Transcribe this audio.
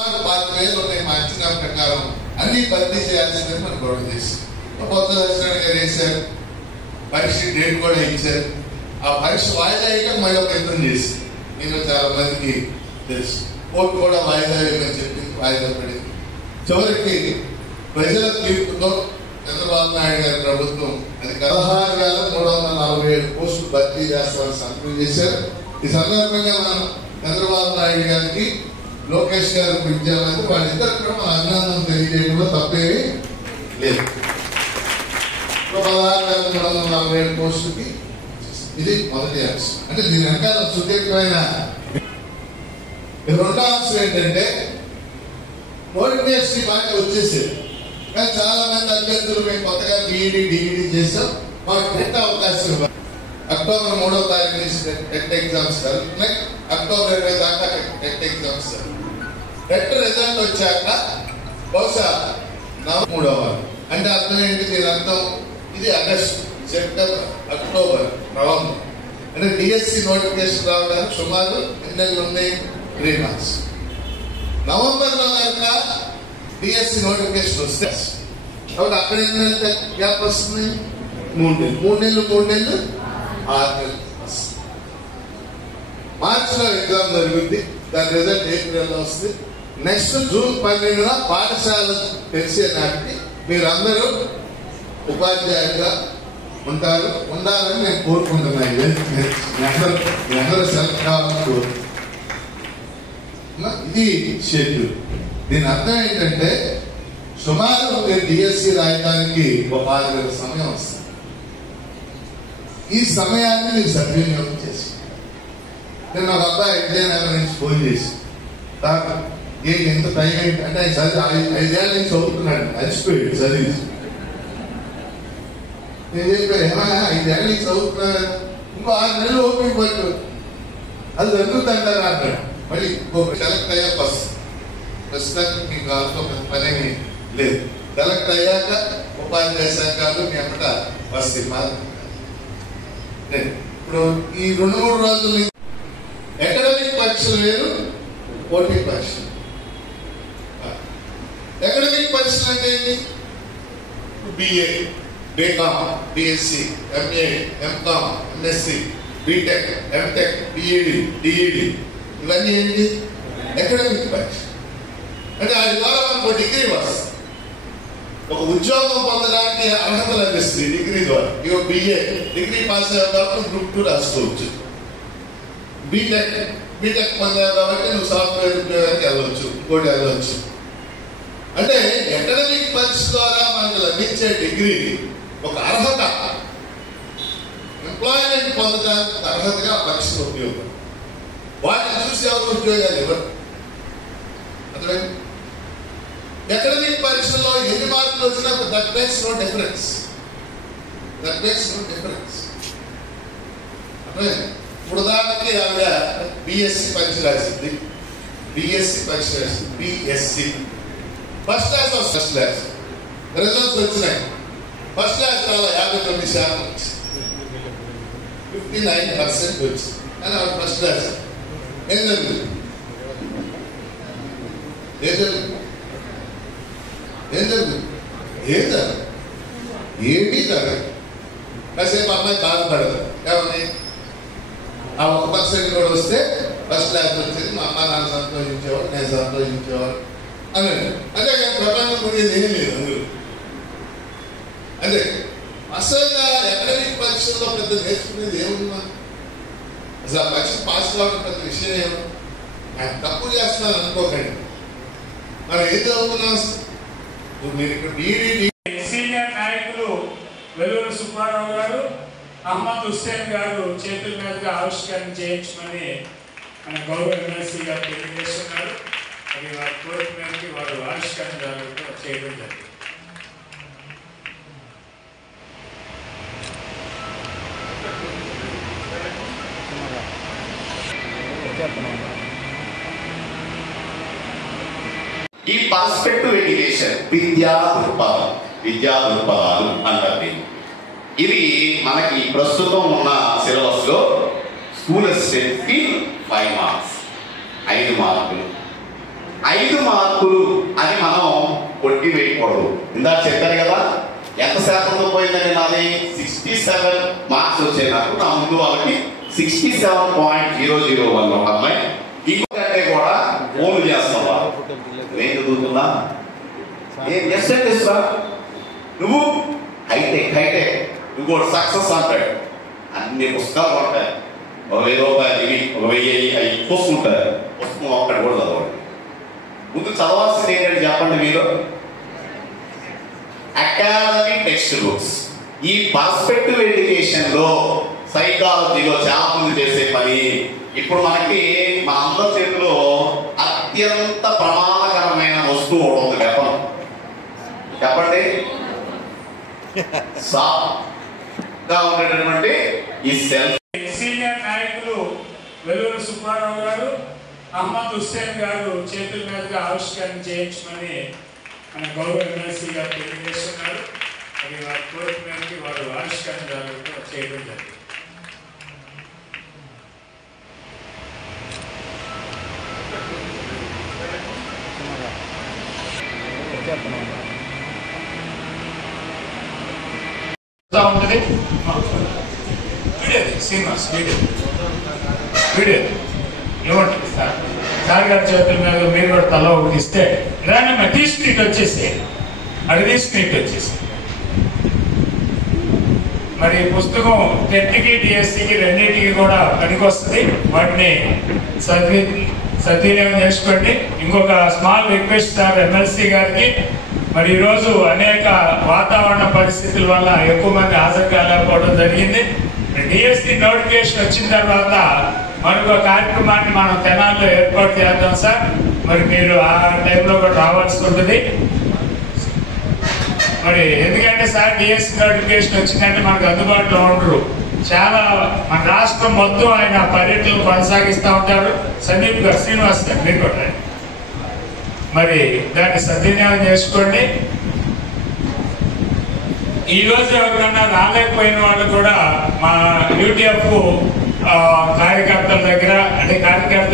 సుమారు 10,000 ఉన్నాయి మా అంచనా ప్రకారం. అన్ని భర్తీ చేయాల్సిందని మనం గొడవ చేసి కొత్త దర్శనం గారు వేశారు. పరీక్ష డేట్ కూడా ఇచ్చారు. ఆ పరీక్ష వాయిదా అయ్యాక మళ్ళీ ఒక యుద్ధం చేసి నేను చాలా మందికి తెలుసు. కోర్టు కూడా వాయిదా వేయమని చెప్పింది, వాయిదా పడింది. చివరికి ప్రజల తీర్పుతో చంద్రబాబు నాయుడు గారి ప్రభుత్వం అది 16,347 పోస్టులు భర్తీ చేస్తామని సంతకం చేశారు. ఈ సందర్భంగా మనం చంద్రబాబు నాయుడు గారికి, లోకేష్ గారు విద్యామంత్రి వాళ్ళిద్దరు కూడా మన అభినందన తెలియజేయడంలో తప్పేమీ లేదు. 16,347 పోస్టులకి ఇది మొదటి అంశం. అంటే దీని వెనకాల సుదీర్ఘమైన రెండో అంశం ఏంటంటే నోటిఫికేషన్ మాట వచ్చేసేది. కానీ చాలా మంది అభ్యర్థులు మేము కొత్తగా బీఈడీ డిఈడీ చేసాం, మాకు టెట్ అవకాశం ఇవ్వాలి. అక్టోబర్ 3వ తారీఖు నుంచి టెట్ ఎగ్జామ్స్ జరుగుతున్నాయి. అక్టోబర్ 20 దాకా టెట్ ఎగ్జామ్స్ జరుగుతున్నాయి. టెట్ రిజల్ట్ వచ్చాక బహుశా నవంబర్ 3వ అంటే అర్థం ఏంటి? దీని అర్థం ఇది ఆగస్టు, సెప్టెంబర్, అక్టోబర్, నవంబర్ అంటే డిఎస్సి నోటిఫికేషన్ రావడానికి సుమారు ఎన్ని నెలలు ఉన్నాయి? 3 months. నవంబర్లో కనుక డిఎస్సి నోటిఫికేషన్ వస్తే కాబట్టి అక్కడ ఎన్ని నెలలు గ్యాప్ వస్తుంది? 3 నెలలు. 3 నెలలు 6 నెలలు. మార్చిలో ఎగ్జామ్ జరుగుద్ది. దాని రిజల్ట్ ఏప్రిల్లో వస్తుంది. నెక్స్ట్ జూన్ 12న పాఠశాల తెలిసే నాటికి మీరందరూ ఉపాధ్యాయులుగా ఉండాలని నేను కోరుకుంటున్నాను. అందరూ సెలెక్ట్ కావాలని కోరుకుంటున్నా. ఇది షెడ్యూల్. దీని అర్థం ఏంటంటే సుమారు మీరు డిఎస్సి రాయడానికి ఒక 6 నెలల సమయం వస్తుంది. ఈ సమయాన్ని మీరు సద్వినియోగం చేసి నేను ఒక అబ్బాయి విజయనగరం నుంచి ఫోన్ చేసి ఏంటి ఎంత టైం ఏంటి అంటే ఆయన చదివి 5 ఏళ్ళ నుంచి చదువుతున్నాడు, అలసిపోయాడు చదివి. నేను చెప్పాను ఏమైనా 5 ఏళ్ళ నుంచి చదువుతున్నాను, ఇంకో 6 నెలలు ఓపిక పట్టు, అది జరుగుతుంటారా అన్నాడు. మళ్ళీ ఇంకొక సెలెక్ట్ అయ్యాక వస్తుంది. ప్రస్తుతానికి మీకు కావాల్సిన పనేమి లేదు. సెలెక్ట్ అయ్యాక ఉపాధ్యాయ సంఘాలు మీ అమ్మట వస్తాయి. ఇప్పుడు ఈ 2-3 రోజుల నుంచి అకాడమిక్ పరీక్షలు వేరు, పోటీ పరీక్షలు. అకాడమిక్ పరీక్షలు అంటే ఏంటి? BA, BCom, BSc, MA, MCom, MSc, BTech, MTech, BEd, DEd ఇవన్నీ ఏంటి? అకాడమిక్ పరీక్ష. అంటే అది ద్వారా మనకు డిగ్రీ వస్తుంది. ఒక ఉద్యోగం పొందడానికి అర్హత లభిస్తుంది డిగ్రీ ద్వారా. ఇక బిఏ డిగ్రీ పాస్ అయ్యావు కాబట్టి గ్రూప్ 2 రాసుకోవచ్చు. బీటెక్ పొందావు కాబట్టి నువ్వు సాఫ్ట్వేర్ ఉద్యోగానికి వెళ్ళవచ్చు, ఇంకోటి వెళ్ళవచ్చు. అంటే అకాడమిక్ పరీక్ష ద్వారా మనకు లభించే డిగ్రీ ఒక అర్హత, ఎంప్లాయ్మెంట్ పొందడానికి అర్హతగా పరీక్షలు ఉపయోగం. వాటిని చూసి ఎవరు ఉద్యోగాలు ఇవ్వరు. అర్థమైంది? అకాడమిక్ పరీక్షల్లో ఎన్ని మార్కులు వచ్చినా దట్ మేక్స్ నో డిఫరెన్స్. అర్థమైంది? ఇప్పుడు ఉదాహరణకి ఆవిడ బిఎస్సి పరీక్ష రాసింది. బిఎస్సి ఫస్ట్ క్లాస్ రిజల్ట్స్ వచ్చినాయి. ఫస్ట్ క్లాస్ చాలా 59% వచ్చింది, 59% వచ్చింది. కానీ ఆవిడ ఫస్ట్ క్లాస్. ఏం జరుగుతుంది? ఏమీ జరగదు. కాసేపు అమ్మాయి బాధపడదు. ఏమని ఆ 1% కూడా వస్తే ఫస్ట్ క్లాస్ వచ్చేది, మా అమ్మ నాన్న సంతోషించేవాడు, నేను సంతోషించేవాడు అని. అంటే ప్రపంచం గురించి ఏం లేదు అందులో. అదే అసలుగా అకాడమిక్ పరీక్షల్లో పెద్ద నేర్చుకునేది ఏముందా? అసలు ఆ పరీక్ష పాస్ కావడం పెద్ద విషయం ఏమో. ఆయన తప్పు చేస్తున్నారు అనుకోకండి. మనం ఏం చదువుకున్నాం? మీరు ఇక్కడ సీనియర్ నాయకులు వెల్లూరు సుబ్బారావు గారు, అహ్మద్ హుస్సేన్ గారు చేతుల మీదుగా ఆవిష్కరణ చేయించమని మన గౌరవ ఎమ్మెల్సీ గారు తెలియజేస్తున్నారు. అది వారి కోరిక మేరకు వారు ఆవిష్కరణ చేయడం జరిగింది. ఈ పర్స్పెక్టివ్ ఎడ్యుకేషన్ విద్యా దృక్పథాలు అన్నది ఇది మనకి ప్రస్తుతం ఉన్న సిలబస్ లో స్కూల్ అసిస్టెంట్ కి 5 మార్క్స్, 5 మార్కులు. 5 మార్కులు అని మనం కొట్టి వేయకూడదు. ఇందాక చెప్పాను కదా, ఎంత శాతంతో పోయిందని నాది 67 మార్క్స్ వచ్చాయి నాకు. నా ముందు వాళ్ళకి 67.001 ఒక అమ్మాయి. ఇంకొకంటే కూడా ఫోన్లు చేస్తాం. నేను చదువుతున్నా నువ్వు హైటెక్ నువ్వు సక్సెస్ అంటాడు. అన్ని పుస్తకాలు ఉంటాయి, 1000 రూపాయలు ఇవి 1000 అవి చూసుకుంటారు. పుస్తకం ఒక్కటి కూడా చదవండి. ముందు చదవాల్సింది ఏంటంటే చెప్పండి మీరు, అకాడమిక్ టెక్స్ట్ బుక్స్. ఈ పర్స్పెక్టివ్ ఎడ్యుకేషన్ లో సైకాలజీలో చాలా మంది చేసే పని ఇప్పుడు మనకి మన అందరి చేతిలో అత్యంత ప్రమాదకరమైన వస్తువు ఉంది. చెప్పండి సాగా ఉండేటటువంటి ఈ సెల్ఫ్. సీనియర్ నాయకులు వెల్లూరు సుబ్బారావు గారు, అహ్మద్ హుస్సేన్ గారు చేతుల మీదుగా ఆవిష్కరణ చేయించమని మన గౌరవ ఎమ్మెల్సీ గారు తెలియజేస్తున్నారు. అది వారి కోరిక మేరకు వారు ఆవిష్కరణ చేయడం జరిగింది. ఉంటుంది శ్రీనివాస్ వీడియో ఏమంటుంది సార్ గారి చేతుల మీద మీరు కూడా తల ఒకటి ఇస్తే రానమ్మా తీసుకుని వచ్చేసి అది తీసుకుని వచ్చేసి మరి పుస్తకం టెట్కి డిఎస్సికి రెండింటికి కూడా పనికొస్తుంది. వాటిని సద్వినియోగం చేసుకోండి. ఇంకొక స్మాల్ రిక్వెస్ట్ సార్ ఎమ్మెల్సీ గారికి, మరి ఈరోజు అనేక వాతావరణ పరిస్థితుల వల్ల ఎక్కువ మంది హాజరు కాలేకపోవడం జరిగింది. డిఎస్సి నోటిఫికేషన్ వచ్చిన తర్వాత మరొక కార్యక్రమాన్ని మనం తెనాల్లో ఏర్పాటు చేద్దాం సార్. మరి మీరు ఆ టైంలో కూడా రావాల్సి ఉంటుంది. మరి ఎందుకంటే సార్ డిఎస్సి నోటిఫికేషన్ వచ్చిందంటే మనకు అందుబాటులో ఉండరు. చాలా మన రాష్ట్రం మొత్తం ఆయన పర్యటనలు కొనసాగిస్తూ ఉంటారు. సందీప్ గారు, శ్రీనివాస్ గారు మీరు కూడా మరి దాన్ని సద్వినియోగం చేసుకోండి. ఈ రోజు ఎవరికన్నా రాలేకపోయిన వాళ్ళు కూడా మా యూటీఎఫ్ కార్యకర్తల దగ్గర, అంటే కార్యకర్త